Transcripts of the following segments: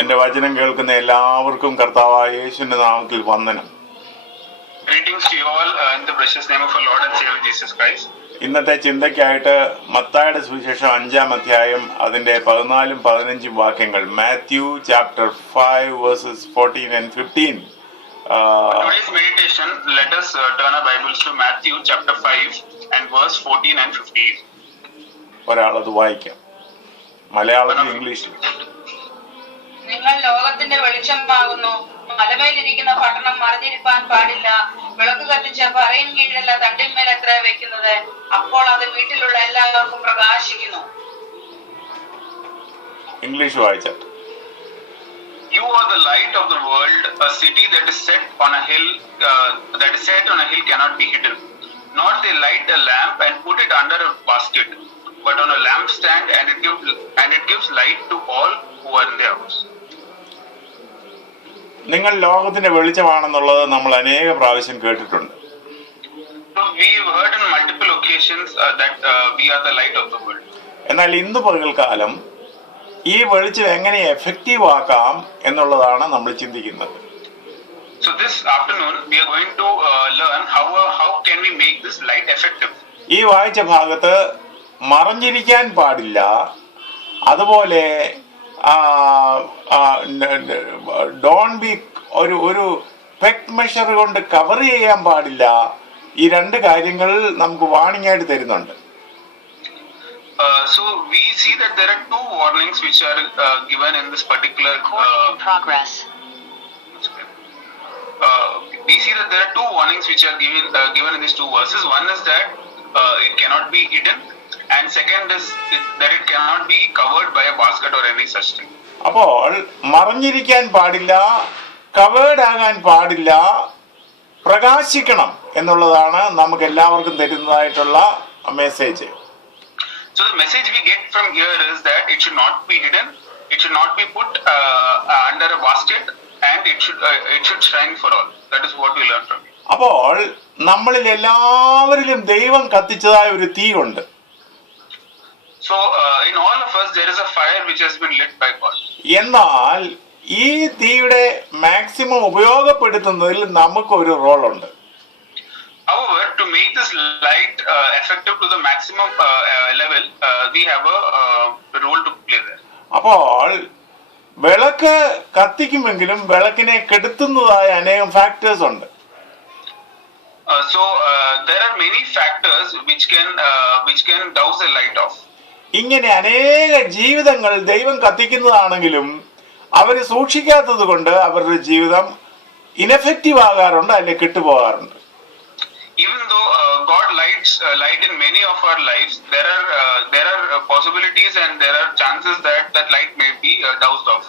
എൻ്റെ വചനം കേൾക്കുന്ന എല്ലാവർക്കും കർത്താവായ യേശുവിന്റെ നാമത്തിൽ വന്ദനം. Greetings to you all in the precious name of our Lord and Savior Jesus Christ. ഇന്നത്തെ ചിന്തയ്ക്കായിട്ട് മത്തായിയുടെ സുവിശേഷം 5-ാം അധ്യായം അതിന്റെ 14-15 വാക്യങ്ങൾ. Matthew chapter 5 verses 14 and 15. Today's meditation, let us turn our Bibles to Matthew chapter 5 and verse 14 and 15. ഒരാളത് വായിക്കാം, മലയാളത്തിൽ ഇംഗ്ലീഷിൽ. നിങ്ങൾ ലോകത്തിന്റെ വെളിച്ചമാകുന്നു. മലമേലിരിക്കുന്ന പട്ടണം മറഞ്ഞിരിപ്പാൻ പാടില്ല. വിളക്ക് കത്തിച്ച പറയിൻ കീഴിലല്ല തണ്ടിന്മേൽ എത്ര വെക്കുന്നത്, അപ്പോൾ അത് വീട്ടിലുള്ള എല്ലാവർക്കും പ്രകാശിക്കുന്നു. ഇംഗ്ലീഷ് വായിച്ചാൽ. You are the light of the world. A city that is set on a hill cannot be hidden. Nor they light a lamp and put it under a basket, but on a lampstand, and it gives light to all who are in the house. നിങ്ങൾ ലോകത്തിന്റെ വെളിച്ചമാണെന്നുള്ളത് നമ്മൾ അനേക പ്രാവശ്യം കേട്ടിട്ടുണ്ട്. We've heard on multiple occasions that we are the light of the world. എന്നാൽ ഇന്ന് പകൽക്കാലം ഈ വെളിച്ചം എങ്ങനെ എഫക്റ്റീവ് ആക്കാം എന്നുള്ളതാണ് നമ്മൾ ചിന്തിക്കുന്നത്. So this afternoon we are going to learn how can we make this light effective. ഈ വായിച്ച ഭാഗത്ത് മറഞ്ഞിരിക്കാൻ പാടില്ല, അതുപോലെ ഡോൺ ബി ഒരു പെക് മെഷർ കൊണ്ട് കവർ ചെയ്യാൻ പാടില്ല. ഈ രണ്ട് കാര്യങ്ങൾ നമുക്ക് വാണിംഗ് ആയിട്ട് തരുന്നുണ്ട്. So we see that there are two warnings which are given in this particular progress. We see that there are two warnings which are given in these two verses. One is that it cannot be hidden, and second is that it cannot be covered by a basket or any such thing. അപ്പോൾ മറഞ്ഞിരിക്കാൻ പാടില്ല, covered ആകാൻ പാടില്ല, പ്രകാശിക്കണം എന്നുള്ളതാണ് നമുക്ക് എല്ലാവർക്കും തരുന്നതായിട്ടുള്ള message. So the message we get from here is that it should not be hidden, it should not be put under a basket, and it should shine for all. That is what we learn from it. അപ്പോൾ നമ്മളിൽ എല്ലാവരിലും ദൈവം കത്തിച്ചതായ ഒരു തീ ഉണ്ട്. So in all of us there is a fire which has been lit by God. എന്നാൽ ഈ തീയുടെ മാക്സിമം ഉപയോഗപ്പെടുത്തുന്നതിൽ നമുക്കൊരു റോളുണ്ട്. However, to make this light effective to the maximum level, we have a role to play there. അപ്പോൾ വിളക്ക് കത്തിക്കുമെങ്കിലും വിളക്കിനെ കെടുത്തുന്നതായ അനേകം factors ഉണ്ട്. So there are many factors which can douse the light off. ഇങ്ങനെ അനേക ജീവിതങ്ങൾ ദൈവം കത്തിക്കുന്നതാണെങ്കിലും അവർ സൂക്ഷിക്കാത്തത് കൊണ്ട് അവരുടെ ജീവിതം ഇനെഫക്റ്റീവ് ആകാറുണ്ട്, അല്ലെങ്കിൽ കെട്ടുപോകാറുണ്ട്. Even though God light in many of our lives, there are possibilities and there are chances that light may be doused off.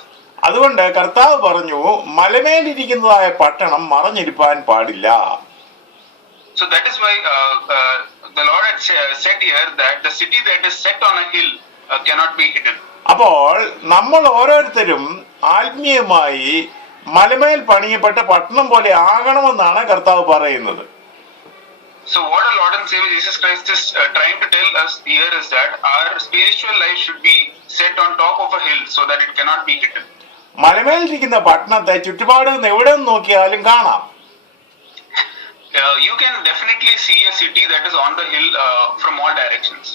അതുകൊണ്ട് കർത്താവ് പറഞ്ഞു, മലമേലിരിക്കുന്നതായ പട്ടണം മറഞ്ഞിരിപ്പാൻ പാടില്ല. So that is why the Lord had said here that the city that is set on a hill cannot be hidden. അപ്പോൾ നമ്മൾ ഓരോരുത്തരും ആത്മീയമായി മലമേൽ പണിയപ്പെട്ട പട്ടണം പോലെ ആകണമെന്നാണ് കർത്താവ് പറയുന്നത്. So what our Lord and Savior Jesus Christ is trying to tell us here is that our spiritual life should be set on top of a hill so that it cannot be hidden. മലമേലിരിക്കുന്ന പട്ടണത്തെ ചുറ്റുപാട് എവിടെ നോക്കിയാലും കാണാം. You can definitely see a city that is on the hill from all directions.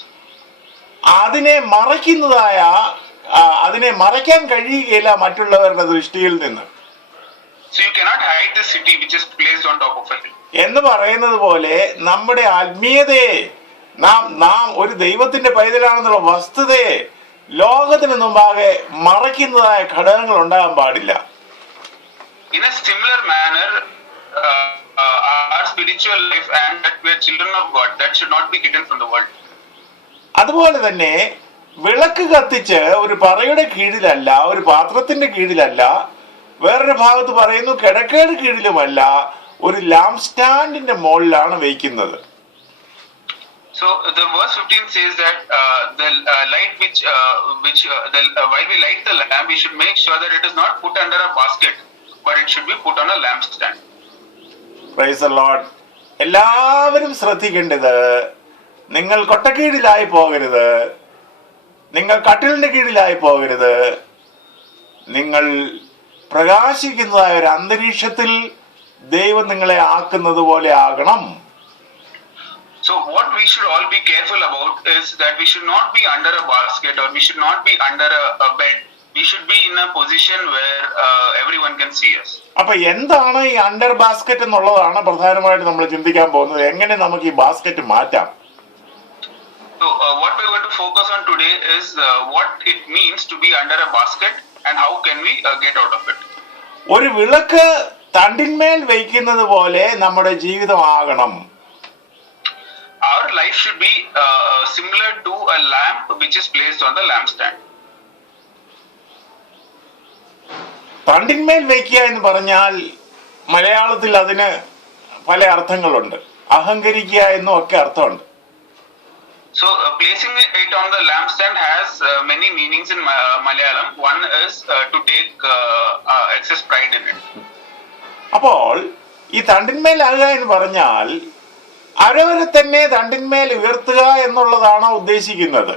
അതിനെ മറയ്ക്കാൻ കഴിയുകയില്ല മറ്റുള്ളവരുടെ ദൃഷ്ടിയിൽ നിന്ന്. So you cannot hide the city which is placed on top of a hill. എന്ന് പറയുന്നത് പോലെ നമ്മുടെ ആത്മീയതയെ, നാം ഒരു ദൈവത്തിന്റെ പൈതലാണെന്നുള്ള വസ്തുതയെ ലോകത്തിന് മുമ്പാകെ മറയ്ക്കുന്നതായ ഘടകങ്ങൾ ഉണ്ടാകാൻ പാടില്ല. In a similar manner, our spiritual life and that we are children of God, that should not be hidden from the world. അതുപോലെ തന്നെ വിളക്ക് കത്തിച്ച് ഒരു പറയുടെ കീഴിലല്ല, ഒരു പാത്രത്തിന്റെ കീഴിലല്ല, വേറൊരു ഭാഗത്ത് പറയുന്നു കിടക്കയുടെ കീഴിലുമല്ല, ഒരു ലാമ്പ് സ്റ്റാൻഡിന്റെ മുകളിലാണ് വയ്ക്കുന്നത്. So the verse 15 says that the light while we light the lamp, we should make sure that it is not put under a basket, but it should be put on a lampstand. Praise the Lord. എല്ലാവരും ശ്രദ്ധിക്കേണ്ടത്, നിങ്ങൾ കൊട്ടക്കീഴിലായി പോകരുത്, നിങ്ങൾ കട്ടിലിന്റെ കീഴിലായി പോകരുത്, നിങ്ങൾ പ്രകാശിക്കുന്നതായ ഒരു അന്തരീക്ഷത്തിൽ ദൈവം നിങ്ങളെ ആക്കുന്നത് പോലെ ആകണം. So what we should all be careful about is that we should not be under a basket or we should not be under a bed. We should be in a position where everyone can see us. അപ്പൊ എന്താണ് ഈ under basket എന്നുള്ളതാണ് പ്രധാനമായിട്ട് നമ്മൾ ചിന്തിക്കാൻ പോകുന്നത്. എങ്ങനെ നമുക്ക് ഈ ബാസ്ക്കറ്റ് മാറ്റാം? So what we're going to focus on today is what it means to be under a basket and how can we get out of it. ഒരു വിളക്ക് തണ്ടിന്മേൽ വയ്ക്കുന്നത് പോലെ നമ്മുടെ ജീവിതമാകണം. Our life should be similar to a lamp which is placed on the lampstand. തണ്ടിന്മേൽ വയ്ക്കുക എന്ന് പറഞ്ഞാൽ മലയാളത്തിൽ അതിന് പല അർത്ഥങ്ങളുണ്ട്. അഹങ്കരിക്കുക എന്നും ഒക്കെ അർത്ഥമുണ്ട്. So placing it on the lampstand has many meanings in Malayalam. One is to take excess pride in it. അപ്പോൾ ഈ തണ്ടിന്മേലാകുക എന്ന് പറഞ്ഞാൽ അവരവരെ തന്നെ തണ്ടിന്മേൽ ഉയർത്തുക എന്നുള്ളതാണ് ഉദ്ദേശിക്കുന്നത്.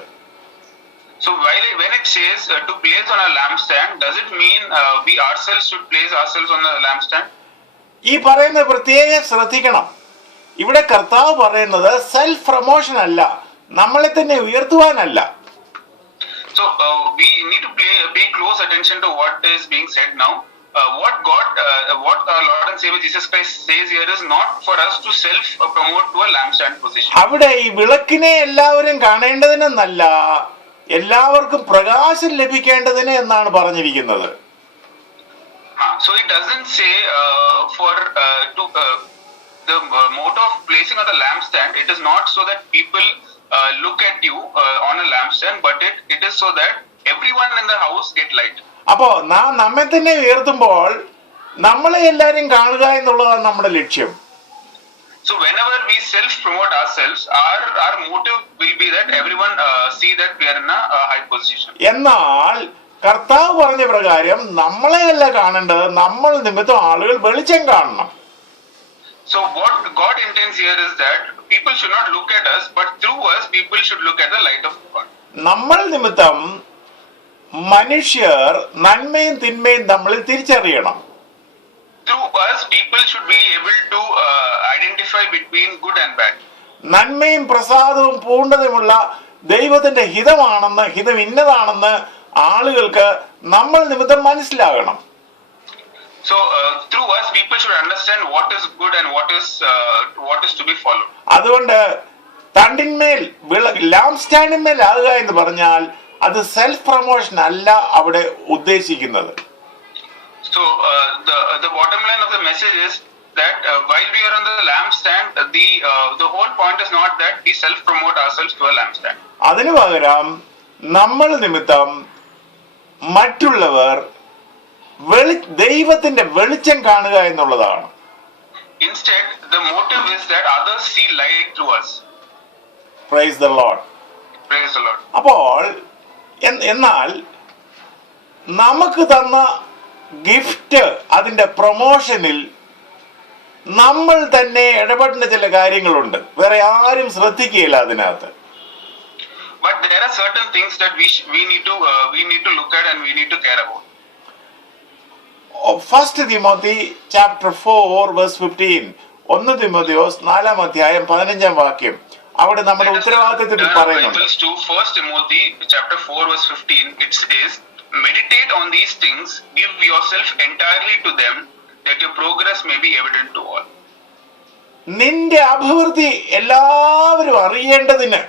So when it says to place on a lampstand, does it mean we ourselves should place ourselves on the lampstand? ഈ പറയുന്നത് പ്രത്യേകം ശ്രദ്ധിക്കണം. ഇവിടെ കർത്താവ് പറയുന്നത് സെൽഫ് പ്രൊമോഷൻ അല്ല, നമ്മളെ തന്നെ ഉയർത്തുവാനല്ല. So we need to pay close attention to what is being said now. What our Lord and Savior Jesus Christ says here is not for us to self promote to a lampstand position. അവിടെ ഈ വിളക്കിനെ എല്ലാവരും കാണേണ്ടതിനെന്നല്ല, എല്ലാവർക്കും പ്രകാശം ലഭിക്കേണ്ടതിന് എന്നാണ് പറഞ്ഞിരിക്കുന്നത്. So it doesn't say the motto of placing on the lampstand. It is not so that people look at you on a lampstand, but it is so that everyone in the house get light. അപ്പോ നാം നമ്മെ തന്നെ ഉയർത്തുമ്പോൾ നമ്മളെ എല്ലാരും കാണുക എന്നുള്ളതാണ് നമ്മുടെ ലക്ഷ്യം. So whenever we self promote ourselves, our motive will be that everyone see that we are in a high position. എന്നാൽ കർത്താവ് പറഞ്ഞ പ്രകാരം നമ്മളെയല്ല കാണേണ്ടത്, നമ്മൾ നിമിത്തം ആളുകൾ വെളിച്ചം കാണണം. So what God intends here is that people should not look at us, but through us people should look at the light of God. നമ്മൾ നിമിത്തം മനുഷ്യർ നന്മയും തിന്മയും നമ്മളിൽ തിരിച്ചറിയണം. Through us people should be able to identify between good and bad. നന്മയും പ്രസാദവും പൂർണ്ണതയുമുള്ള ദൈവത്തിന്റെ ഹിതം ഇന്നതാണെന്ന് ആളുകൾക്ക് നമ്മൾ നിമിത്തം മനസ്സിലാകണം. So through us people should understand what is good and what is to be followed. അതുകൊണ്ട് തണ്ടിന്മേൽ ലാംപ് സ്റ്റാൻഡിന്മേൽ ആകുക എന്ന് പറഞ്ഞാൽ അത് സെൽഫ് പ്രൊമോഷൻ അല്ല അവിടെ ഉദ്ദേശിക്കുന്നത്. So the bottom line of the message is that while we are on the lampstand, the whole point is not that we self promote ourselves to a lampstand. അതിനു പകരം നമ്മൾ നിമിത്തം മറ്റുള്ളവർ ദൈവത്തിന്റെ വെളിച്ചം കാണുക എന്നുള്ളതാണ്. Instead, the motive is that others see light through us. Praise the Lord. Praise the Lord. അപ്പോൾ എന്നാൽ നമുക്ക് തന്ന ഗിഫ്റ്റ് അതിന്റെ പ്രൊമോഷനിൽ നമ്മൾ തന്നെ ഇടപെടേണ്ട ചില കാര്യങ്ങളുണ്ട്. വേറെ ആരും ശ്രദ്ധിക്കുകയില്ല അതിനകത്ത്. But there are certain things that we need to look at and we need to care about. 1 Timothy chapter 4 verse 15. 1 തിമോഥെയോസ് 4-ാം അധ്യായം 15-ാം വാക്യം. അവിടെ നമ്മുടെ ഉത്തരവാദിത്തത്തിൽ പറയുന്നുണ്ട്. 1 Timothy chapter 4 verse 15, it says, meditate on these things, give yourself entirely to them, that your progress may be evident to all. നിന്റെ അഭിവൃദ്ധി എല്ലാവരും അറിയേണ്ടതിന്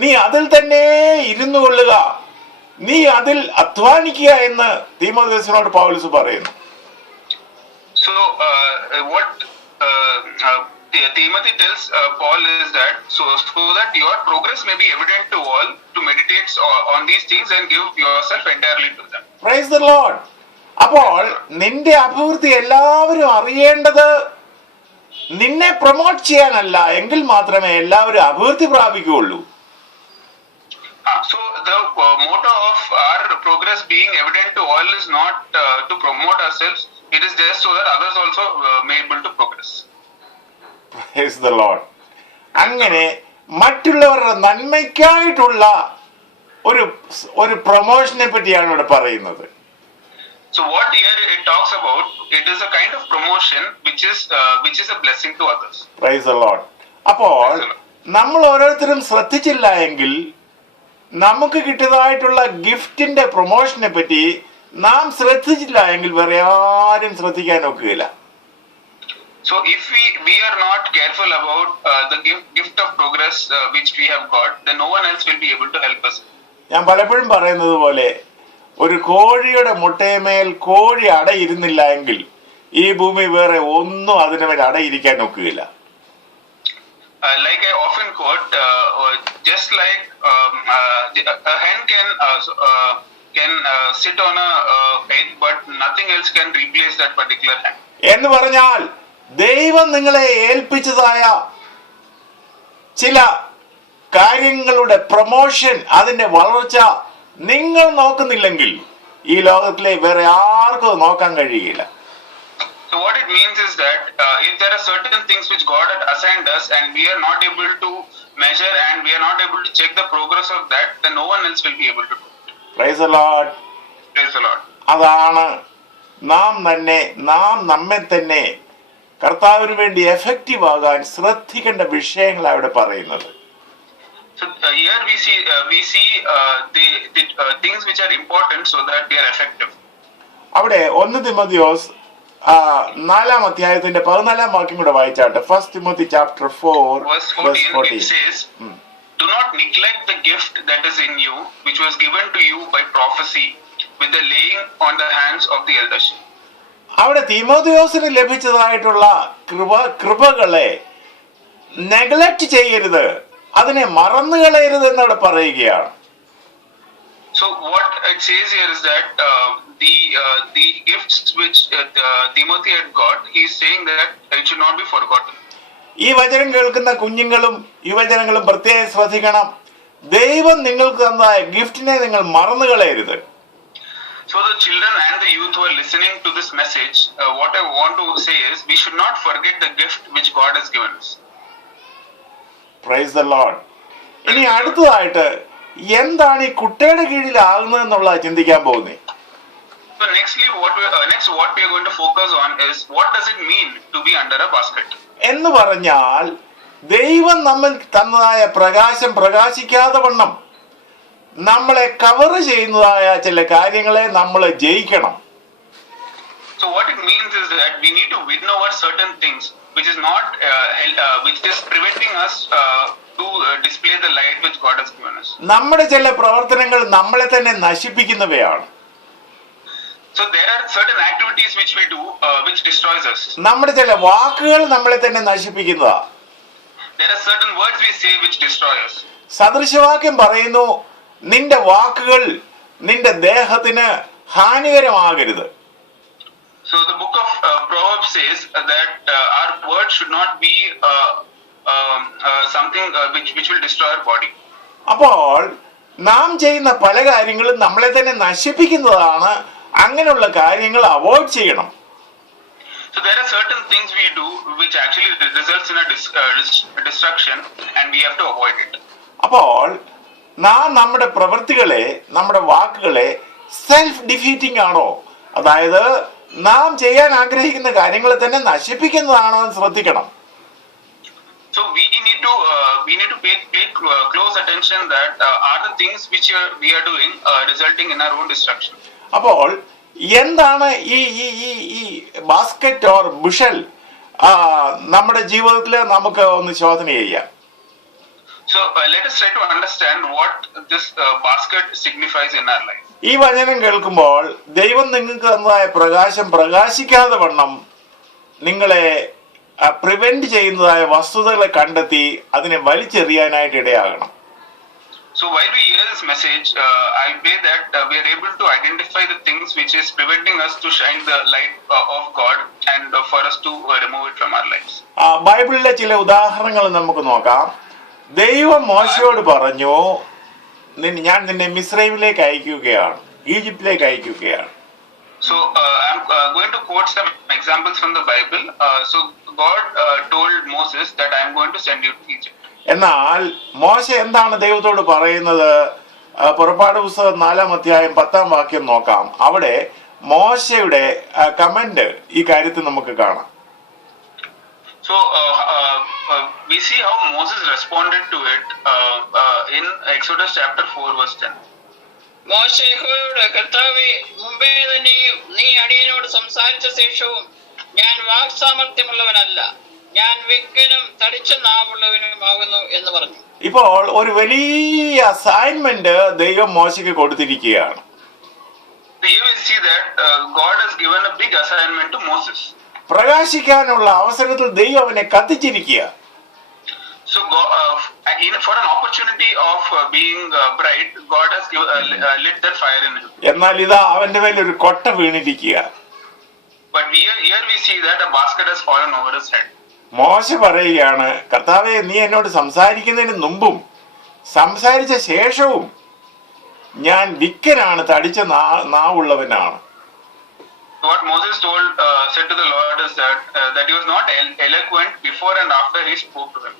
നീ അതിൽ തന്നെ ഇരുന്നു കൊള്ളുക, നീ അതിൽ അധ്വാനിക്കുക എന്ന് തീമോഥെയോസിനോട് പൗലോസ് പറയുന്നു. So what Timothy tells Paul is that so that your progress may be evident to all, to meditate on these things and give yourself entirely to them. Praise the Lord. അപ്പോൾ നിന്റെ അഭിവൃദ്ധി എല്ലാവരും അറിയേണ്ടത് നിന്നെ പ്രൊമോട്ട് ചെയ്യാനല്ല, എങ്കിൽ മാത്രമേ എല്ലാവരും അഭിവൃദ്ധി പ്രാപിക്കുകയുള്ളൂ. So the motto of our progress being evident to all is not to promote ourselves. It is just so that others also may able to progress. Praise the Lord. അങ്ങനെ മറ്റുള്ളവരുടെ നന്മയ്ക്കായിട്ടുള്ള ഒരു പ്രൊമോഷനെ പറ്റിയാണ് ഇവിടെ പറയുന്നത്. So what here it talks about, it is a kind of promotion which is a blessing to others. Praise the Lord. അപ്പോൾ നമ്മൾ ഓരോരുത്തരും ശ്രദ്ധിച്ചില്ല എങ്കിൽ നമുക്ക് കിട്ടിയതായിട്ടുള്ള ഗിഫ്റ്റിന്റെ പ്രൊമോഷനെ പറ്റി നാം ശ്രദ്ധിച്ചില്ല എങ്കിൽ വേറെ ആരും ശ്രദ്ധിക്കാൻ ഒക്കുകയില്ല. So if we are not careful about the gift of progress which we have got, then no one else will be able to help us. ഞാൻ പലപ്പോഴും പറയുന്നത് പോലെ ഒരു കോഴിയുടെ മുട്ടയമേൽ കോഴി അടയിരുന്നില്ല എങ്കിൽ ഈ ഭൂമി വേറെ ഒന്നും അതിന് മേൽ അടയിരിക്കാൻ ഒക്കുകയില്ല. Like I often quote, just like a hen can sit on a egg, but nothing else can replace that particular hen. എന്ന് പറഞ്ഞാൽ ദൈവം നിങ്ങളെ ഏൽപ്പിച്ചതായ ചില കാര്യങ്ങളുടെ പ്രൊമോഷൻ, അതിന്റെ വളർച്ച നിങ്ങൾ നോക്കുന്നില്ലെങ്കിൽ ഈ ലോകത്തിലെ വേറെ ആർക്കും നോക്കാൻ കഴിയില്ല. So what it means is that if there are certain things which God had assigned us and we are not able to measure and we are not able to check the progress of that, then no one else will be able to do it. Praise the Lord. Praise the Lord. അതാണ് നാം നമ്മെ തന്നെ കർത്താവിന് വേണ്ടി effective ആകാൻ ശ്രദ്ധിക്കേണ്ട വിഷയങ്ങൾ അവിടെ പറയുന്നത്. So here we see the things which are important so that they are effective. അവിടെ 1 തിമോഥെയോസ് 4-ാം അധ്യായത്തിന്റെ 14-ാം വാക്യം കൂടെ വായിച്ചാട്ടെ. 1 Timothy chapter 4 verse 14 it says, do not neglect the gift that is in you, which was given to you by prophecy with the laying on the hands of the eldership. അവിടെ തീമോഥെയോസിന് ലഭിച്ചതായിട്ടുള്ള കൃപകളെ neglect ചെയ്യരുത്, അതിനെ മറന്നു കളയരുത് എന്നവിടെ പറയുകയാണ്. So what it says here is that the gifts which Timothy had got, he is saying that it should not be forgotten. ഈ വചനം കേൾക്കുന്ന കുഞ്ഞുങ്ങളും യുവജനങ്ങളും പ്രത്യേകം ശ്രദ്ധിക്കണം. ദൈവം നിങ്ങൾക്ക് തന്ന ഗിഫ്റ്റിനെ നിങ്ങൾ മറന്നു കളയരുത്. So the children and the youth who are listening to this message, what I want to say is we should not forget the gift which God has given us. Praise the Lord. ഇനി അടുത്തതായിട്ട് എന്താണ് ഈ കുട്ടിയുടെ കീഴിലാകുന്നത് എന്നുള്ള ചിന്തിക്കാൻ പോകുന്നേ. So next what we are going to focus on is what does it mean to be under a basket? എന്ന് പറഞ്ഞാൽ ദൈവം നമ്മൾ തന്നതായ പ്രകാശം പ്രകാശിക്കാതെ വണ്ണം നമ്മളെ കവർ ചെയ്യുന്നതായ ചില കാര്യങ്ങളെ നമ്മൾ ജയിക്കണം. So what it means is that we need to win over certain things which is not which is preventing us to display the light which God has given us. നമ്മുടെ ചില പ്രവർത്തനങ്ങൾ നമ്മളെ തന്നെ നശിപ്പിക്കുന്നവയാണ്. So there are certain activities which we do which destroys us. നമ്മുടെ ചില വാക്കുകൾ നമ്മളെ തന്നെ നശിപ്പിക്കുന്നതാ. There are certain words we say which destroy us. സദൃശവാക്യം പറയുന്നു, നിന്റെ വാക്കുകൾ നിന്റെ ദേഹത്തിന് ഹാനികരമാകരുത്. So the book of Proverbs says that our words should not be something which will destroy our body. അപ്പോൾ നാം ചെയ്യുന്ന പല കാര്യങ്ങളും നമ്മളെ തന്നെ നശിപ്പിക്കുന്നതാണ്. അങ്ങനെയുള്ള കാര്യങ്ങൾ അവോയ്ഡ് ചെയ്യണം. So there are certain things we do which actually results in a destruction and we have to avoid it. അപ്പോൾ നാം നമ്മുടെ പ്രവൃത്തികളെ, നമ്മുടെ വാക്കുകളെ സെൽഫ് ഡിഫീറ്റിംഗ് ആണോ, അതായത് നാം ചെയ്യാൻ ആഗ്രഹിക്കുന്ന കാര്യങ്ങളെ തന്നെ നശിപ്പിക്കുന്നതാണോ എന്ന് ശ്രദ്ധിക്കണം. So we need to pay close attention that are the things which we are doing resulting in our own destruction. അപ്പോൾ എന്താണ് ഈ ബാസ്ക്കറ്റ് ഓർ ബുഷൽ നമ്മുടെ ജീവിതത്തിൽ നമുക്ക് ഒന്ന് ശോധന ചെയ്യാം. So let us try to understand what this basket signifies in our life. ഈ വചനം കേൾക്കുമ്പോൾ ദൈവം നിങ്ങൾക്ക് തന്നതായ പ്രകാശം പ്രകാശിക്കാതെ വണ്ണം നിങ്ങളെ പ്രിവെന്റ് ചെയ്യുന്നതായ വസ്തുതകളെ കണ്ടെത്തി അതിനെ വലിച്ചെറിയാനായിട്ട് ഇടയാകണം. So while we hear this message, I pray that we are able to identify the things which is preventing us to shine the light of God and for us to remove it from our lives. ബൈബിളിലെ ചില ഉദാഹരണങ്ങൾ നമുക്ക് നോക്കാം. ദൈവം മോശയോട് പറഞ്ഞു, ഞാൻ നിന്നെ മിസ്രൈമിലേക്ക് അയക്കുകയാണ്, ഈജിപ്തിലേക്ക് അയക്കുകയാണ്. So I'm going to quote some examples from the Bible. So God told Moses that I am going to send you to Egypt. എന്നാൽ മോശ എന്താണ് ദൈവത്തോട് പറയുന്നത്? പുറപ്പാട് പുസ്തകം 4-ാം അധ്യായം 10-ാം വാക്യം നോക്കാം. അവിടെ മോശയുടെ കമന്റ് ഈ കാര്യത്തിൽ നമുക്ക് കാണാം. So we see how Moses responded to it in Exodus chapter 4 verse 10. മോശ യഹോവയോട്, കർത്താവേ, മുമ്പേ തന്നെ നീ അടിയനോട് സംസാരിച്ച ശേഷവും ഞാൻ വാക്സാമർത്ഥ്യമുള്ളവനല്ല, ഞാൻ വിജ്ഞനും തടിച്ച നാവുള്ളവനുമാകുന്നു എന്ന് പറഞ്ഞു. ഇപ്പോൾ ഒരു വലിയ അസൈൻമെന്റ് ദൈവം മോശയ്ക്ക് കൊടുത്തിരിക്കുകയാണ്. So here we see that God has given a big assignment to Moses. പ്രകാശിക്കാനുള്ള അവസരത്തിൽ ദൈവം അവനെ കത്തിച്ചിരിക്കുക. So for an opportunity of being bright, God has lit that fire in him. എന്നാൽ ഇതാ അവന്റെ മേൽ ഒരു കൊട്ട വീണിരിക്കുക. But here we see that a basket has fallen over his head. മോശ പറയുകയാണ്, കർത്താവേ, നീ എന്നോട് സംസാരിക്കുന്നതിന് മുമ്പും സംസാരിച്ച ശേഷവും ഞാൻ വിക്കനാണ്, തടിച്ച നാവുള്ളവനാണ്. What Moses said to the Lord is that he was not eloquent before and after he spoke to him.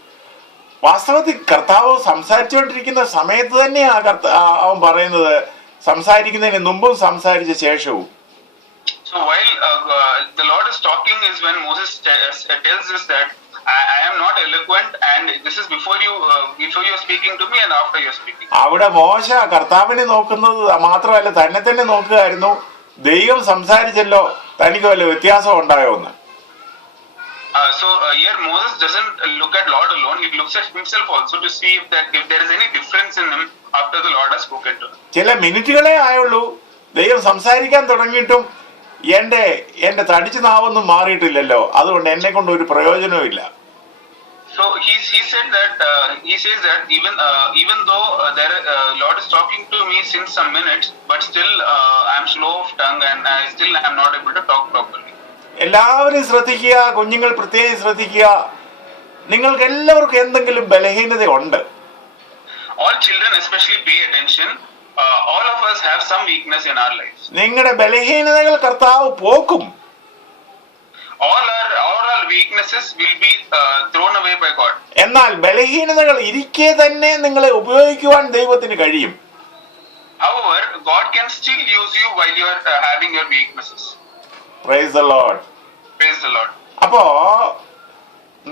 വാസ്തവത്തിൽ കർത്താവ് സംസാരിച്ചുകൊണ്ടിരിക്കുന്ന സമയത്ത് തന്നെ അവൻ പറയുന്നത് സംസാരിക്കുന്നതിന് മുമ്പും സംസാരിച്ച ശേഷവും. So while the Lord is talking is when Moses tells us that I am not eloquent and this is before you are speaking to me and after you are speaking. അവിടെ മോശ കർത്താവിനെ നോക്കുന്നത് മാത്രമല്ല, തന്നെ തന്നെ നോക്കുകയായിരുന്നു. ദൈവം സംസാരിച്ചല്ലോ, തനിക്ക് വല്ല വ്യത്യാസം ഉണ്ടായോ എന്ന്. So here Moses doesn't look at Lord alone; he looks at himself also to see if there is any difference in him after the Lord has spoken to him. ചില മിനിറ്റുകളെ ആയുള്ളൂ ദൈവം സംസാരിക്കാൻ തുടങ്ങിയിട്ടും എന്റെ തടിച്ച നാവൊന്നും മാറിയിട്ടില്ലല്ലോ, അതുകൊണ്ട് എന്നെ കൊണ്ട് ഒരു പ്രയോജനവും ഇല്ല. So he says that even though Lord is talking to me since some minutes, but still I am slow of tongue and I still am not able to talk properly. എല്ലാവരും ശ്രദ്ധിക്കുക, കുഞ്ഞുങ്ങൾ പ്രത്യേകം ശ്രദ്ധിക്കുക. നിങ്ങൾക്ക് എല്ലാവർക്കും എന്തെങ്കിലും ബലഹീനത ഉണ്ട്. All children especially pay attention. All of us have some weakness in our lives. നിങ്ങളുടെ ബലഹീനതകൾ കർത്താവ് പോക്കും. All our weaknesses will be thrown away by God. എന്നാൽ ബലഹീനതകൾ ഇരിക്കെ തന്നെ നിങ്ങളെ ഉപയോഗിക്കുവാൻ ദൈവത്തിന് കഴിയും. However, God can still use you while you are having your weaknesses. Praise the Lord. Praise the Lord. അപ്പോ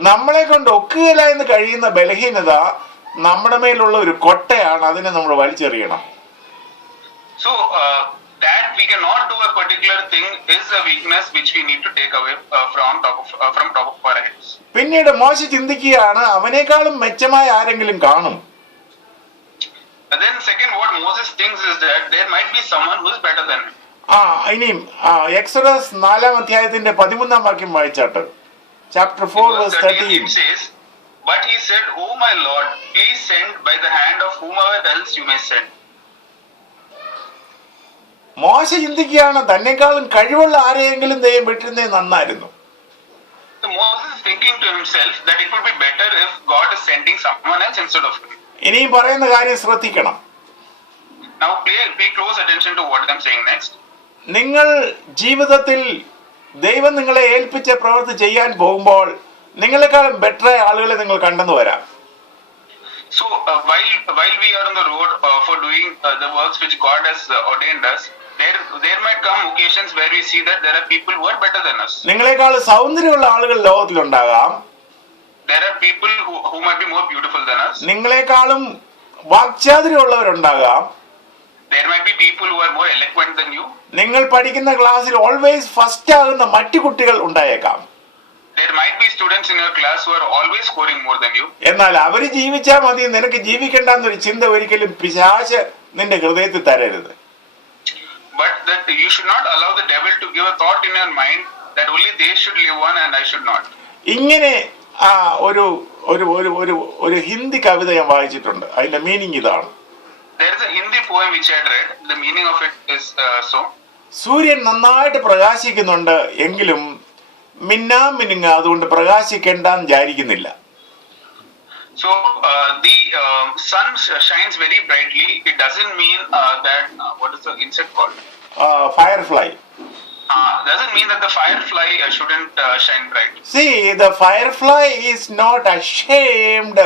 നമ്മളെ കൊണ്ട് ഒക്കുകയില്ല എന്ന് കഴിയുന്ന ബലഹീനത നമ്മുടെ മേലുള്ള ഒരു കൊട്ടയാണ്, അതിനെ നമ്മൾ വലിച്ചെറിയണം. So that we cannot do a particular thing is a weakness which we need to take away from top of our heads. പിന്നീട് മോശ ചിന്തിക്കുകയാണ്, അവനേക്കാളും മെച്ചമായ ആരെങ്കിലും കാണും. And then second, what Moses thinks is that there might be someone who is better than him. ഇനിയും exodus 4-ാം അധ്യായത്തിന്റെ 13-ാം വാക്യം വായിച്ചാട്ട്. Chapter 4 verse 13. It says, but he said, "Oh my Lord, please send by the hand of whomever else you may send." മോശ ചിന്തിക്കുകയാണ്, തന്നെക്കാളും കഴിവുള്ള ആരെയെങ്കിലും ദൈവം വിട്ടിരുന്നേ നന്നായിരുന്നു. So Moses is thinking to himself that it would be better if God is sending someone else instead of him. ഇനിയും പറയുന്ന കാര്യം ശ്രദ്ധിക്കണം. Now pay close attention to what I'm saying next. നിങ്ങൾ ജീവിതത്തിൽ ദൈവം നിങ്ങളെ ഏൽപ്പിച്ച പ്രവൃത്തി ചെയ്യാൻ പോകുമ്പോൾ നിങ്ങളെക്കാളും ബെറ്റർ ആളുകളെ നിങ്ങൾ കണ്ടെന്ന് വരാം. So while we are on the road for doing the works which God has ordained us, there might come occasions where we see that there are people who are better than us. നിങ്ങളെക്കാൾ സൗന്ദര്യമുള്ള ആളുകൾ ലോകത്തിലുണ്ടാകാം. There are people who might be more beautiful than us. നിങ്ങളെക്കാളും വാക്ചാതുര്യമുള്ളവരുണ്ടാകാം. There might be people who are more eloquent than you. നിങ്ങൾ പഠിക്കുന്ന ക്ലാസ്സിൽ always first ആകുന്ന മറ്റു കുട്ടികൾ ഉണ്ടായേക്കാം. There might be students in your class who are always scoring more than you. എന്നാൽ അവര് ജീവിച്ചാൽ മതി, നിനക്ക് ജീവിക്കണ്ടെന്നൊരു ചിന്ത ഒരിക്കലും പിശാച് നിന്റെ ഹൃദയത്തിൽ തരരുത്. But that you should not allow the devil to give a thought in your mind that only they should live on and I should not. ഇങ്ങനെ ഒരു ഒരു ഒരു ഒരു ഒരു ഹിന്ദി കവിത ഞാൻ വായിച്ചിട്ടുണ്ട്. അതിന്റെ മീനിങ് ഇതാണ്. There is a Hindi poem which I had read. The meaning of it is so. സൂര്യൻ നന്നായിട്ട് പ്രകാശിക്കുന്നുണ്ട്, എങ്കിലും മിന്നാമിനുങ്ങ അതുകൊണ്ട് പ്രകാശിക്കേണ്ടെന്ന് വിചാരിക്കുന്നില്ല. So the sun shines very brightly. It doesn't mean that what is the insect called? Firefly. Doesn't mean that the firefly shouldn't shine bright. See, the firefly is not ashamed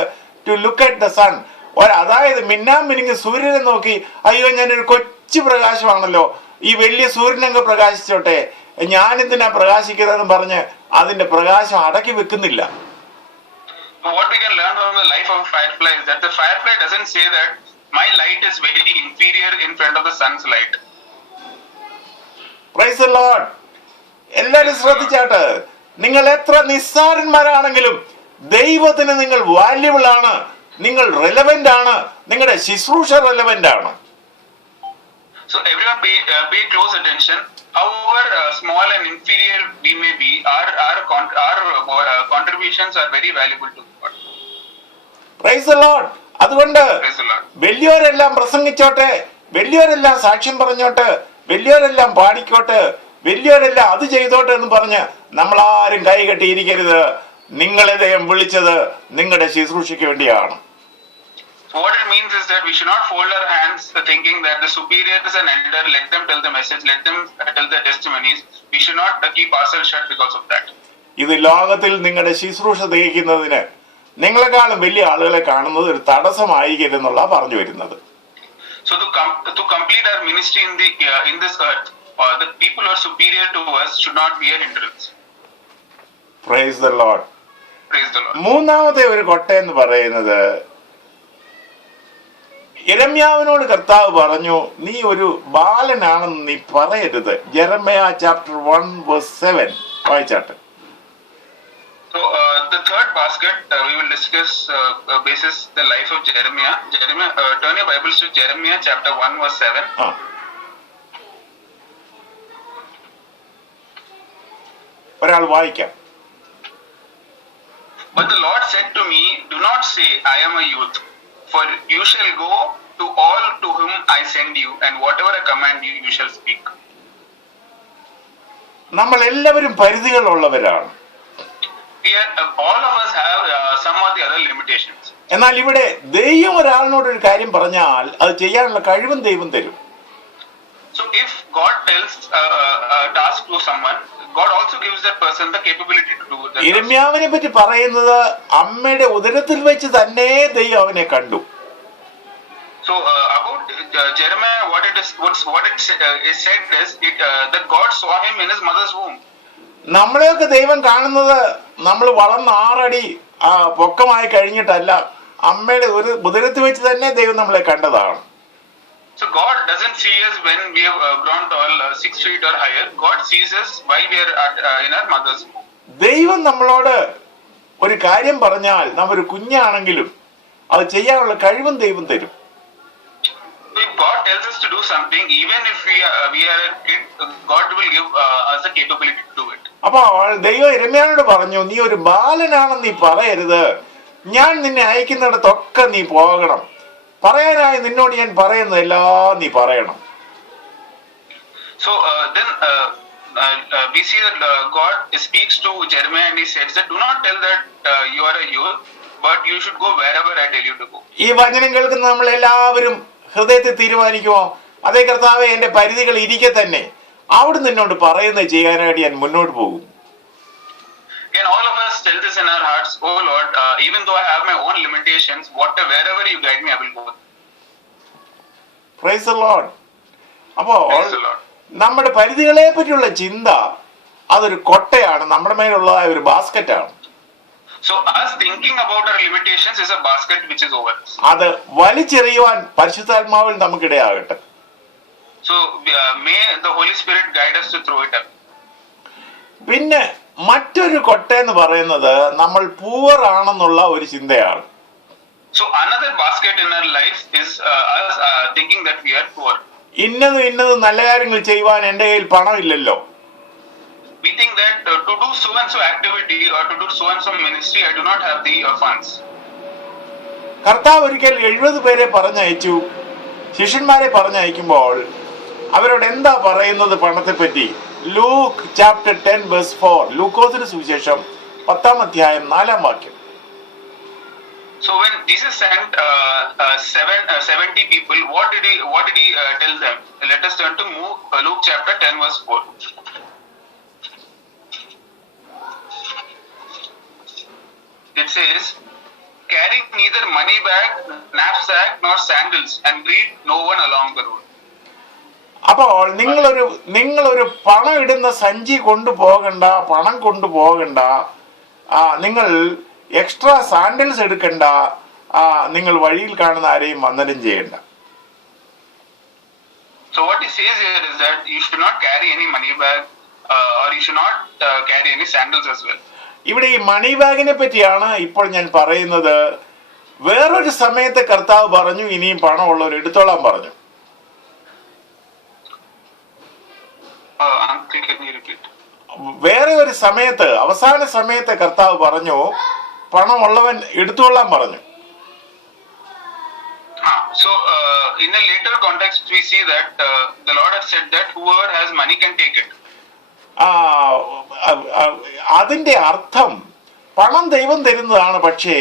to look at the sun. അതായത് മിന്നാമിനുങ്ങ് സൂര്യനെ നോക്കി, അയ്യോ ഞാനൊരു കൊച്ചു പ്രകാശമാണല്ലോ, ഈ വലിയ സൂര്യനങ്ങ് പ്രകാശിച്ചോട്ടെ, ഞാൻ എന്തിനാ പ്രകാശിക്കുന്നതെന്ന് പറഞ്ഞ് അതിന്റെ പ്രകാശം അടക്കി വെക്കുന്നില്ല. What we can learn from the life of a firefly is that the firefly doesn't say that my light is very inferior in front of the sun's light. Praise the Lord. എല്ലാവരും ശ്രദ്ധിച്ചാട്ട്, നിങ്ങൾ എത്ര നിസ്സാരന്മാരാണെങ്കിലും ദൈവത്തിന് നിങ്ങൾ valuable ആണ്, നിങ്ങൾ relevant ആണ്, നിങ്ങളുടെ ശുശ്രൂഷ റെലവെന്റ് ആണ്. So everyone pay close attention. However small and inferior we may be, our contributions are very valuable to God. Praise the Lord. അതുകൊണ്ട് Praise the Lord. വലിയവരെല്ലാം പ്രസംഗിച്ചോട്ടെ, വലിയവരെല്ലാം സാക്ഷ്യം പറഞ്ഞോട്ടെ, വലിയവരെല്ലാം പാടിക്കോട്ടെ, വലിയവരെല്ലാം അത് ചെയ്തോട്ടെ എന്ന് പറഞ്ഞ് നമ്മളാരും കൈകെട്ടിയിരിക്കരുത്. നിങ്ങളെ ദൈവം വിളിച്ചത് നിങ്ങളുടെ ശുശ്രൂഷയ്ക്ക് വേണ്ടിയാണ്. So what it means is that we should not fold our hands thinking that the superior is an elder, let them tell the message, let them tell the testimonies. We should not keep ourselves shut because of that. ഇത് ലോകത്തിൽ നിങ്ങളുടെ ശുശ്രൂഷ തികയ്ക്കുന്നതിന് നിങ്ങളെക്കാളും വലിയ ആളുകളെ കാണുന്നത് ഒരു തടസ്സമായിരിക്കരുതെന്നുള്ള പറഞ്ഞു വരുന്നത്. So to complete our ministry in this earth, the people who are superior to us should not be a hindrance. Praise the Lord. Praise the Lord. മൂന്നാമത്തെ ഒരു കൊട്ട എന്ന് പറയുന്നത്, യിരെമ്യാവിനോട് കർത്താവ് പറഞ്ഞു, നീ ഒരു ബാലനാണെന്ന് നീ പറയരുത്. Jeremiah chapter 1:7 വായിച്ചാട്ടെ. So the third basket we will discuss basis the life of Jeremiah. Turn your Bibles to Jeremiah chapter 1:7. ഒരാൾ വായിക്കാം. But the Lord said to me, do not say, I am a youth, for you shall go to all to whom I send you, and whatever I command you, you shall speak. നമ്മൾ എല്ലാവരും പരിധികളുള്ളവരാണ്. All of us have some or the other limitations. എന്നാൽ ഇവിടെ ദൈവം ഒരാളിനോട് ഒരു കാര്യം പറഞ്ഞാൽ അത് ചെയ്യാനുള്ള കഴിവും ദൈവം തരും. So if God tells a task to someone, God also gives that person the capability to do that. യിരെമ്യാവിനെ പറ്റി പറയുന്നത് അമ്മയുടെ ഉദരത്തിൽ വെച്ച് തന്നെ ദൈവം അവനെ കണ്ടു. So about Jeremiah, what it said is that God saw him in his mother's womb. നമ്മളെയൊക്കെ ദൈവം കാണുന്നത് നമ്മൾ വളർന്ന 6 അടി പൊക്കമായി കഴിഞ്ഞിട്ടല്ല, അമ്മയുടെ ഒരു ഉദരത്തിൽ വെച്ച് തന്നെ ദൈവം നമ്മളെ കണ്ടതാണ്. So God doesn't see us when we have grown tall 6 feet or higher. God sees us while we are in our mother's womb. ദൈവം നമ്മളോട് ഒരു കാര്യം പറഞ്ഞാൽ നാം ഒരു കുഞ്ഞാണെങ്കിലും അത് ചെയ്യാനുള്ള കഴിവും ദൈവം തരും. If God tells us to do something, even if we are a kid, God will give us the capability to do it. അപ്പോൾ ദൈവം യിരെമ്യാവിനോട് പറഞ്ഞു, നീ ഒരു ബാലനാണെന്ന് നീ പറയരുത്, ഞാൻ നിന്നെ അയക്കുന്നിടത്തൊക്കെ നീ പോകണം, പറയാനായി നിന്നോട് ഞാൻ പറയുന്നതെല്ലാം നീ പറയണം. So then we see that God speaks to Jeremiah and he says that do not tell that you are a youth, but you should go wherever I tell you to go. ഈ വചനം കേൾക്കുന്ന നമ്മൾ എല്ലാവരും ഹൃദയത്തിൽ തീരുമാനിക്കുമോ, അതേ കർത്താവേ എന്റെ പരിധികൾ ഇരിക്കെ തന്നെ അവിടെ നിന്നോട് പറയുന്നത് ചെയ്യാനായിട്ട് ഞാൻ മുന്നോട്ട് പോകും. Can all of us tell this in our hearts? Oh Lord, even though I have my own limitations, wherever you guide me, I will go. Praise the Lord. അപ്പോൾ Praise the Lord. നമ്മുടെ പരിധികളെ പറ്റിയുള്ള ചിന്ത അതൊരു കൊട്ടയാണ്, നമ്മുടെ മേലുള്ളതായ ഒരു ബാസ്ക്കറ്റാണ്. So us thinking about our limitations is a basket which is over us. അത് വലിച്ചെറിയുവാൻ പരിശുദ്ധാത്മാവിൽ നമുക്കിടയാകട്ടെ. So may the Holy Spirit guide us to throw it up. പിന്നെ മറ്റൊരു കൊട്ട എന്ന് പറയുന്നത് നമ്മൾ പൂവർ ആണെന്നുള്ള ഒരു ചിന്തയാണ്. So another basket in our life is us thinking that we are poor. ഇന്നതും നല്ല കാര്യങ്ങൾ ചെയ്യുവാൻ എൻ്റെ കയ്യിൽ പണമില്ലല്ലോ. We think that to do so and so activity or to do so and so ministry, I do not have the funds. കർത്താവ് ഒരിക്കൽ 70 പേരെ പറഞ്ഞയച്ചു. ശിഷ്യന്മാരെ പറഞ്ഞയക്കുമ്പോൾ അവരോട് എന്താ പറയുന്നത് പണത്തെ പറ്റി? ലൂക്ക് ചാപ്റ്റർ 10:4, ലൂക്കോസിന്റെ സുവിശേഷം 10-ാം അധ്യായം 4-ാം വാക്യം. So when Jesus sent 70 people, what did he tell them? Let us turn to Luke chapter 10:4. It says, carry neither money bag, knapsack, nor sandals, and greet no one along the road. അപ്പോൾ നിങ്ങളൊരു പണം ഇടുന്ന സഞ്ചി കൊണ്ടുപോകണ്ട, പണം കൊണ്ടുപോകണ്ട, നിങ്ങൾ extra sandals എടുക്കണ്ട, നിങ്ങൾ വഴിയിൽ കാണുന്ന ആരെയും വന്ദനം ചെയ്യണ്ട. So what he says here is that you should not carry any money bag or you should not carry any sandals as well. ഇവിടെ ഈ മണി ബാഗിനെ പറ്റിയാണ് ഇപ്പോൾ ഞാൻ പറയുന്നത്. വേറൊരു സമയത്ത് കർത്താവ് പറഞ്ഞു ഇനിയും പണമുള്ളവർ എടുത്തോളാൻ പറഞ്ഞു. Can you repeat? വേറെ ഒരു സമയത്ത്, അവസാന സമയത്ത് കർത്താവ് പറഞ്ഞു പണമുള്ളവൻ എടുത്തുകൊള്ളാൻ പറഞ്ഞു. So in a later context we see that the Lord has said that whoever has money can take it. അതിന്റെ അർത്ഥം പണം ദൈവം തരുന്നതാണ്, പക്ഷേ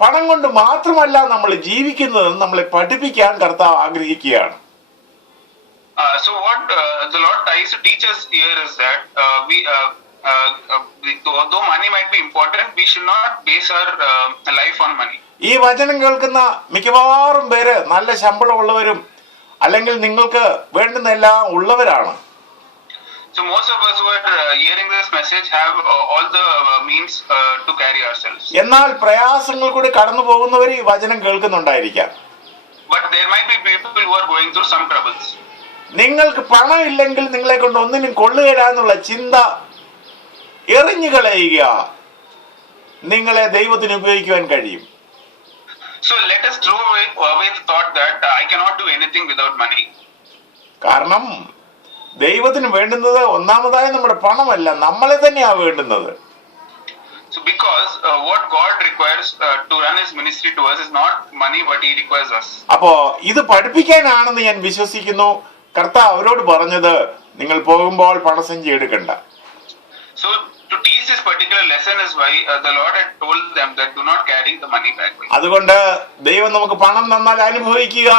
പണം കൊണ്ട് മാത്രമല്ല നമ്മൾ ജീവിക്കുന്നതെന്ന് നമ്മളെ പഠിപ്പിക്കാൻ കർത്താവ് ആഗ്രഹിക്കുകയാണ്. So what the Lord tries to teach us here is that though money might be important, we should not base our life on money. ഈ വചനം കേൾക്കുന്ന മിക്കവാറും പേര് നല്ല ശമ്പളമുള്ളവരും അല്ലെങ്കിൽ നിങ്ങൾക്ക് വേണ്ടുന്ന എല്ലാം ഉള്ളവരാണ്. So most of us who are hearing this message have all the means to carry ourselves. എന്നാൽ പ്രയാസങ്ങൾ കൂടി കടന്നു പോകുന്നവർ ഈ വചനം കേൾക്കുന്നുണ്ടായിരിക്കാം. But there might be people who are going through some troubles. നിങ്ങൾക്ക് പണം ഇല്ലെങ്കിൽ നിങ്ങളെ കൊണ്ട് ഒന്നിനും കൊള്ളുകയില്ല എന്നുള്ള ചിന്ത എറിഞ്ഞു കളയുക. നിങ്ങളെ ദൈവത്തിന് ഉപയോഗിക്കുവാൻ കഴിയും. So let us throw away the thought that I cannot do anything without money. കാരണം ദൈവത്തിന് വേണ്ടുന്നത് ഒന്നാമതായി നമ്മുടെ പണമല്ല, നമ്മളെ തന്നെയാ വേണ്ടുന്നത്. So because what God requires to run His ministry to us is not money, but He requires us. അപ്പോ ഇത് പഠിപ്പിക്കാനാണെന്ന് ഞാൻ വിശ്വസിക്കുന്നു. കർത്താവ് അവരോട് പറഞ്ഞത് നിങ്ങൾ പോകുമ്പോൾ പണസഞ്ചി എടുക്കണ്ട. So to teach this particular lesson is why the Lord had told them that do not carry the money bag. അതുകൊണ്ട് ദൈവം നമുക്ക് പണം തന്നാൽ അനുഭവിക്കുക.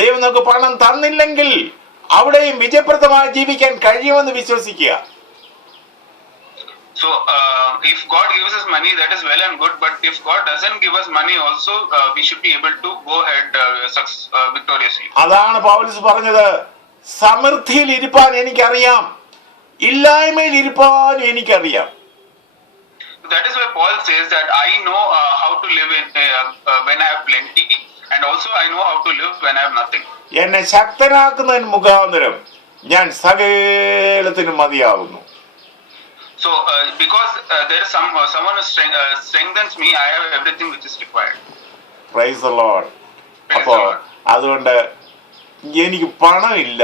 ദൈവം നമുക്ക് പണം തന്നില്ലെങ്കിൽ അവിടെയും വിജയപ്രദമായി ജീവിക്കാൻ കഴിയുമെന്ന് വിശ്വസിക്കുക. So if God gives us money, that is well and good. But if God doesn't give us money, also we should be able to go ahead victoriously. അതാണ് പൗലോസ് പറഞ്ഞത്, സമൃദ്ധിയിൽ ഇരിപ്പാൻ എനിക്കറിയാം, ഇല്ലായ്മയിൽ ഇരിപ്പാനും എനിക്കറിയാം. That is why Paul says that I know how to live when I have plenty, and also I know how to live when I have nothing. എന്നെ ശക്തനാക്കുന്നതിന് മുഖാന്തരം ഞാൻ സകലത്തിനും മതിയാവുന്നു. So because there is someone who strengthens me, I have everything which is required. Praise the Lord. അപ്പോ അതുകൊണ്ട് എനിക്ക് പണമില്ല,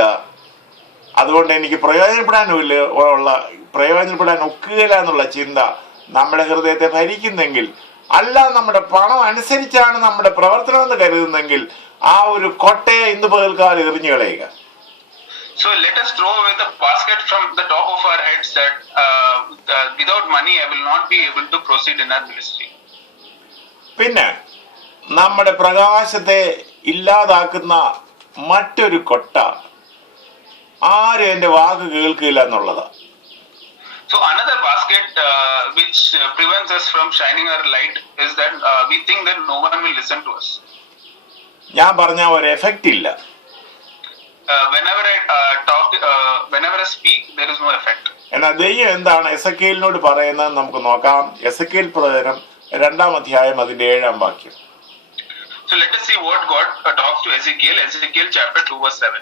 അതുകൊണ്ട് എനിക്ക് പ്രയോജനപ്പെടാൻ ഒക്കുകയില്ല എന്നുള്ള ചിന്ത നമ്മുടെ ഹൃദയത്തെ ഭരിക്കുന്നെങ്കിൽ, അല്ല നമ്മുടെ പണം അനുസരിച്ചാണ് നമ്മുടെ പ്രവർത്തനം എന്ന് കരുതുന്നെങ്കിൽ ആ ഒരു കൊട്ടയെ ഇന്ന് പകൽക്കാലം എറിഞ്ഞു കളയുക. So let us throw away the basket from the top of our heads that without money I will not be able to proceed in our ministry. പിന്നെ നമ്മുടെ പ്രകാശത്തെ ഇല്ലാതാക്കുന്ന മറ്റൊരു കൊട്ട ആരും എന്റെ വാക്ക് കേൾക്കില്ല എന്നുള്ളതാ. So another basket which prevents us from shining our light is that we think that no one will listen to us. ഞാൻ പറഞ്ഞ ഒരു എഫക്റ്റ് ഇല്ല. Whenever I talk, whenever I speak, there is no effect. എന്നാൽ ദൈവം എന്താണ് എസെക്കിയേലിനോട് പറയുന്നത് നമുക്ക് നോക്കാം. എസെക്കിയേൽ പ്രവചനം 2-ാം അധ്യായം അതിന്റെ 7-ാം വാക്യം. So let us see what God talks to Ezekiel. Ezekiel chapter 2 verse 7.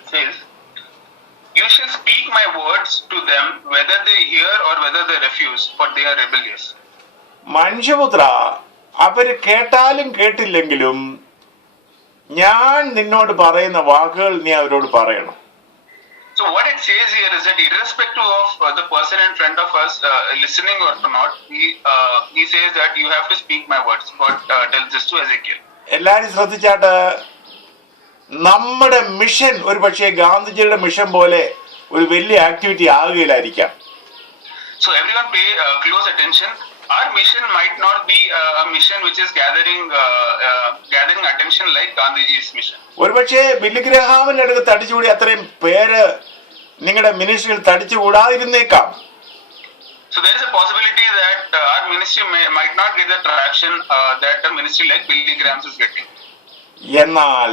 It says, "You shall speak my words to them, whether they hear or whether they refuse, for they are rebellious." മനുഷ്യപുത്ര, അവര് കേട്ടാലും കേട്ടില്ലെങ്കിലും ഞാൻ നിന്നോട് പറയുന്ന വാക്കുകൾ നീ അവരോട് പറയണം. So what it says here is that irrespective of the person in front of us listening or not, he says that you have to speak my words. God tells this to Ezekiel. എല്ലാരും ശ്രദ്ധിച്ചാട്ട്, നമ്മുടെ mission ഒരു പക്ഷേ ഗാന്ധിജിയുടെ mission പോലെ ഒരു വലിയ activity ആകുകയില്ലായിരിക്കാം. So everyone pay close attention. Our mission might not be a mission which is gathering attention like Gandhiji's mission. ഒരുപക്ഷെ Billy ഗ്രഹാമിന്റെ അടുത്ത് തടിച്ചുകൂടി അത്രയും പേര് നിങ്ങളുടെ മിനിസ്ട്രിയിൽ തടിച്ചുകൂടാതിരുന്നേക്കാം. So there is a possibility that that our ministry might not get the traction that a ministry like Billy Graham's is getting. എന്നാൽ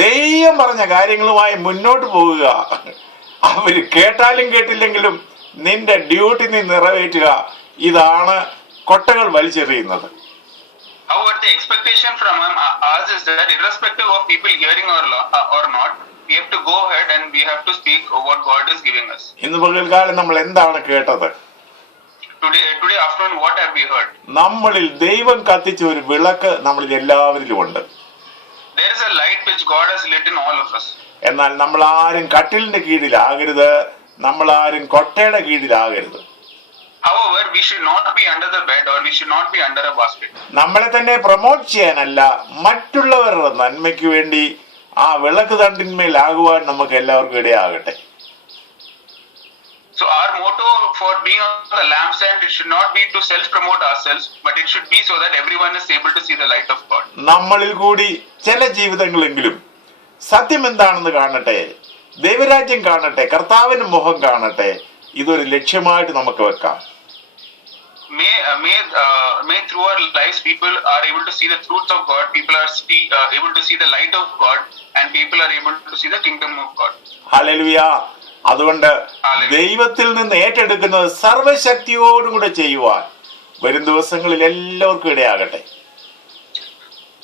ദൈവം പറഞ്ഞ കാര്യങ്ങളുമായി മുന്നോട്ട് പോവുക. അവര് കേട്ടാലും കേട്ടില്ലെങ്കിലും നിന്റെ ഡ്യൂട്ടി നീ നിറവേറ്റുക. ഇതാണ് കൊട്ടകൾ വലിച്ചെറിയുന്നത്. However, the expectation from us is that irrespective of people hearing or not, we have to go ahead and we have to speak what God is giving us. ഇന്ന് പകൽക്കാലം നമ്മൾ എന്താണ് കേട്ടത്? Today afternoon, what have we heard? നമ്മളിൽ ദൈവം കത്തിച്ച ഒരു വിളക്ക് നമ്മളിൽ എല്ലാവരിലും ഉണ്ട്. There is a light which God has lit in all of us. എന്നാൽ നമ്മൾ ആരും കട്ടിലിന്റെ കീഴിലാകരുത്, നമ്മൾ ആരും കൊട്ടയുടെ കീഴിലാകരുത്. However, we should not be under the bed or we should not be under a basket. നമ്മളെ തന്നെ പ്രൊമോട്ട് ചെയ്യാനല്ല, മറ്റുള്ളവരുടെ നന്മയ്ക്ക് വേണ്ടി ആ വിളക്ക് തണ്ടിന്മേലാകുവാൻ നമുക്ക് എല്ലാവർക്കും ഇടയാകട്ടെ. So our motto for being on the lampstand, it should not be to self-promote ourselves, but it should be so that everyone is able to see the light of God. നമ്മളിൽ കൂടി ചില ജീവിതങ്ങളെങ്കിലും സത്യം എന്താണെന്ന് കാണട്ടെ, ദൈവരാജ്യം കാണട്ടെ, കർത്താവിന്റെ മുഖം കാണട്ടെ. ഇതൊരു ലക്ഷ്യമായിട്ട് നമുക്ക് വെക്കാം. May through our lives people are able to see the truth of God, people are able to see the light of God, and people are able to see the kingdom of God. Hallelujah. അതുകൊണ്ട് ദൈവത്തിൽ നിന്ന് ഏറ്റെടുക്കുന്നത് സർവശക്തിയോടും കൂടെ ചെയ്യുവാൻ വരും ദിവസങ്ങളിൽ എല്ലാവർക്കും ഇടയാകട്ടെ.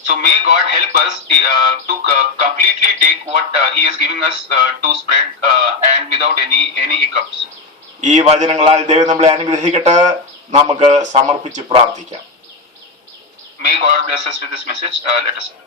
So may God help us to completely take what He is giving us to spread and without any hiccups. ഈ വചനങ്ങളാൽ ദൈവം നമ്മളെ അനുഗ്രഹിക്കട്ടെ. നമുക്ക് സമർപ്പിച്ച് പ്രാർത്ഥിക്കാം. May God bless us with this message. Let us pray.